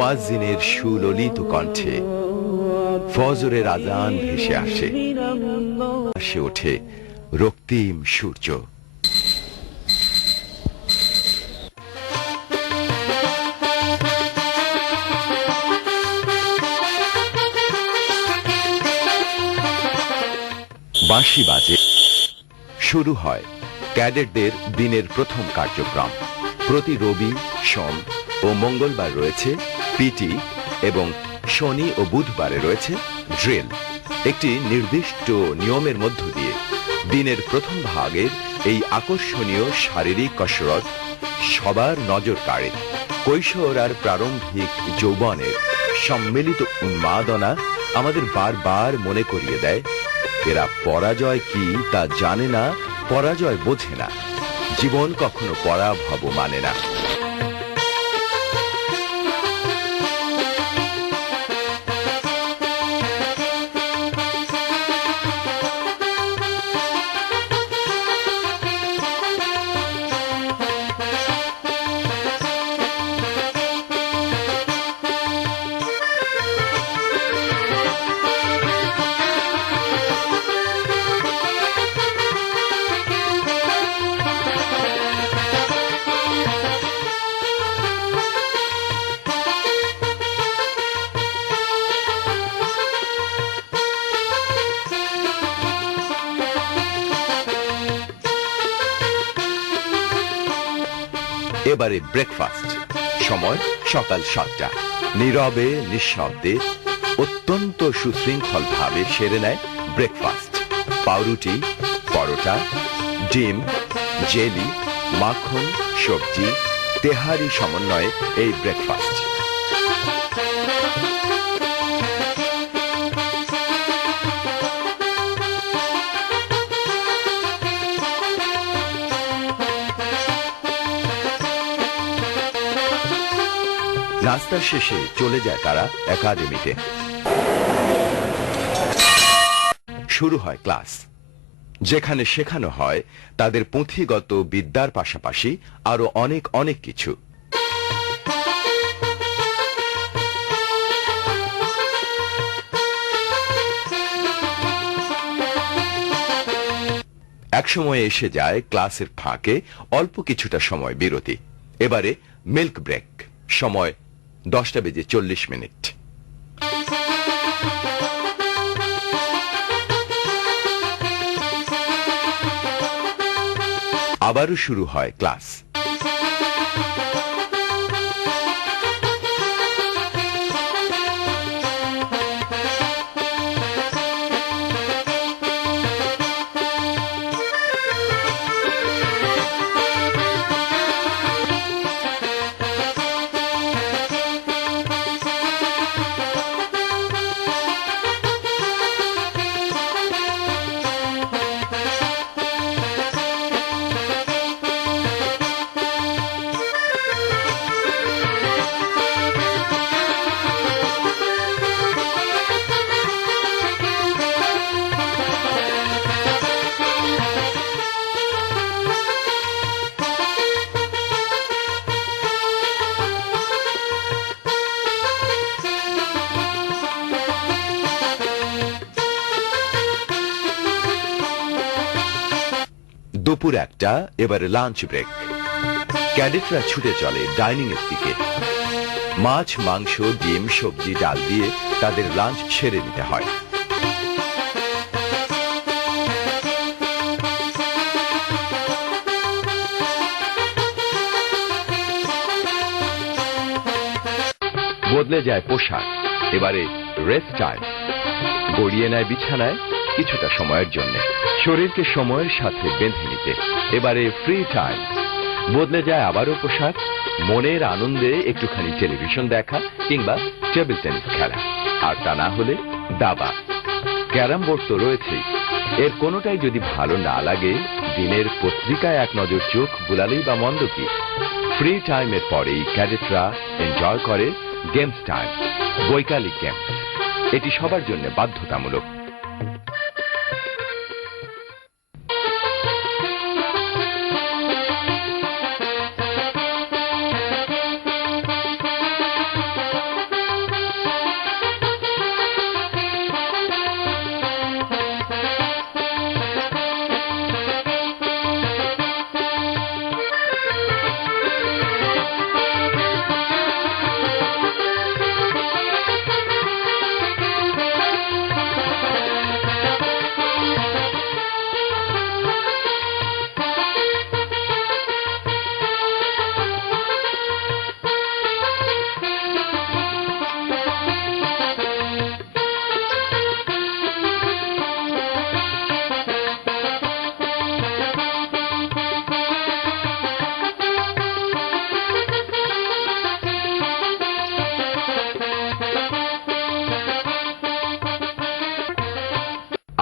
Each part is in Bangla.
মুয়াজ্জিনের সুললিত কণ্ঠে ফজরের আজান ভেসে আসে, আসে ওঠে রক্তিম সূর্য। বাঁশি বাজে, শুরু হয় ক্যাডেটদের দিনের প্রথম কার্যক্রম। প্রতি রবি, সোম ও মঙ্গলবার রয়েছে পিটি এবং শনি ও বুধবারে রয়েছে ড্রিল। একটি নির্দিষ্ট নিয়মের মধ্য দিয়ে দিনের প্রথম ভাগের এই আকর্ষণীয় শারীরিক কসরত সবার নজর কাড়ে। কৈশোর আর প্রারম্ভিক যৌবনের সম্মিলিত উন্মাদনা আমাদের বারবার মনে করিয়ে দেয়, এরা পরাজয় কি তা জানে না, পরাজয় বোঝে না, জীবন কখনো পরাভব মানে না। এবারে ব্রেকফাস্ট, সময় সকাল 7টা। নীরবে নিঃশব্দে অত্যন্ত সুশৃঙ্খল ভাবে সেরে নেয় ব্রেকফাস্ট। পাউরুটি, পরোটা, ডিম, জেলি, মাখন, সবজি, তেহারি সমন্বয়ে এই ব্রেকফাস্ট। নাস্তার শেষে চলে যায় তারা একাডেমিতে। শুরু হয় ক্লাস, যেখানে শেখানো হয় তাদের পুঁথিগত বিদ্যার পাশাপাশি আরো অনেক অনেক কিছু। একসময় এসে যায় ক্লাসের ফাঁকে অল্প কিছুটা সময় বিরতি। এবারে মিল্ক ব্রেক, সময় 10:40। আবারও শুরু হয় ক্লাস। দুপুর 1টা, এবারে লাঞ্চ ব্রেক। ক্যাডেটরা ছুটে চলে ডাইনিং এর দিকে। মাছ, মাংস, ডিম, সবজি, ডাল দিয়ে তাদের লাঞ্চ সেরে নিতে হয়। বদলে যায় পোশাক, এবারে রেস্ট টাইম। গড়িয়ে নেয় বিছানায় কিছুটা সময়ের জন্য, শরীরকে সময়ের সাথে বেঁধে নিতে। এবারে ফ্রি টাইম, বদলে যায় আবারও পোশাক, মনের আনন্দে একটুখানি টেলিভিশন দেখা কিংবা টেবিল টেনিস খেলা, আর তা না হলে দাবা। ক্যারাম বোর্ড তো রয়েছেই, এর কোনোটাই যদি ভালো না লাগে দিনের পত্রিকায় এক নজর চোখ বুলালেই বা মন্দ কি। ফ্রি টাইমের পরেই ক্যাডেটরা এনজয় করে গেমস টাইম, বৈকালিক গেমস। এটি সবার জন্য বাধ্যতামূলক।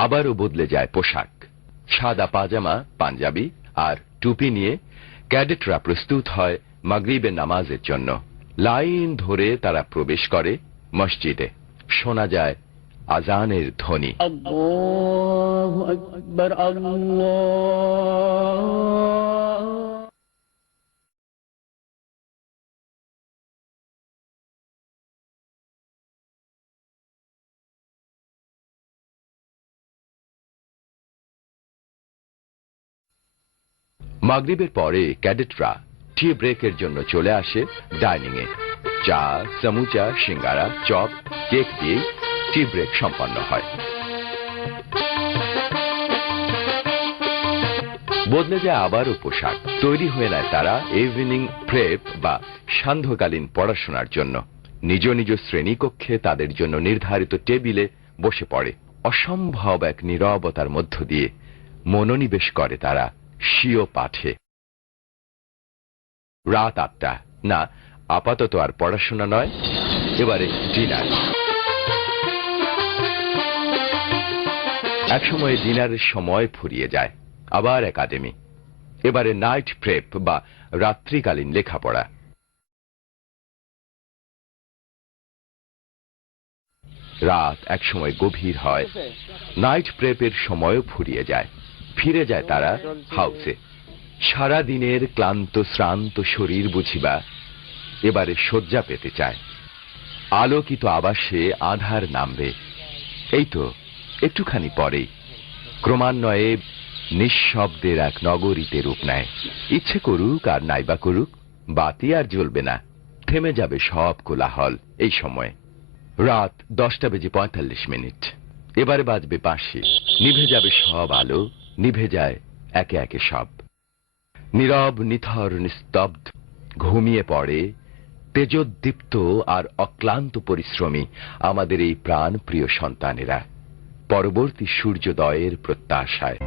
আবারও বদলে যায় পোশাক। সাদা পাজামা, পাঞ্জাবি আর টুপি নিয়ে ক্যাডেটরা প্রস্তুত হয় মাগরিবের নামাজের জন্য। লাইন ধরে তারা প্রবেশ করে মসজিদে। শোনা যায় আজানের ধ্বনি। আল্লাহু আকবার, আল্লাহ। মাগরিবের পরে ক্যাডেটরা টি ব্রেকের জন্য চলে আসে ডাইনিং এ। চা, সমুচা, সিঙ্গারা, চপ, কেক দিয়ে টি ব্রেক সম্পন্ন হয়। বদলে যায় আবারও পোশাক। তৈরি হয়ে নেয় তারা ইভিনিং প্রেপ বা সান্ধ্যকালীন পড়াশোনার জন্য। নিজ নিজ শ্রেণীকক্ষে তাদের জন্য নির্ধারিত টেবিলে বসে পড়ে। অসম্ভব এক নীরবতার মধ্য দিয়ে মনোনিবেশ করে তারা স্বীয় পাঠে। রাত 8টা। না, আপাতত আর পড়াশোনা নয়, এবারে ডিনার। একসময় ডিনারের সময় ফুরিয়ে যায়। আবার একাডেমি। এবারে নাইট প্রেপ বা রাত্রিকালীন লেখাপড়া। রাত একসময় গভীর হয়। নাইট প্রেপের সময়ও ফুরিয়ে যায়। ফিরে যায় তারা হাউসে। সারা দিনের ক্লান্ত শ্রান্ত শরীর বুঝিবা এবারে শয্যা পেতে চায়। আলোকিত আবাসে আধার নামবে। এই তো একটুখানি পরেই ক্রমান্বয়ে নিঃশব্দের এক নগরীতে রূপ নেয়। ইচ্ছে করুক আর নাইবা করুক, বাতি আর জ্বলবে না। থেমে যাবে সব কোলাহল এই সময়ে। রাত 10:45। এবারে বাজবে বাঁশি। নিভে যাবে সব আলো, নিভে যায় একে একে সব। নীরব, নিথর, নিস্তব্ধ ঘুমিয়ে পড়ে তেজোদ্দীপ্ত আর অক্লান্ত পরিশ্রমী আমাদের এই প্রাণ প্রিয় সন্তানেরা পরবর্তী সূর্যোদয়ের প্রত্যাশায়।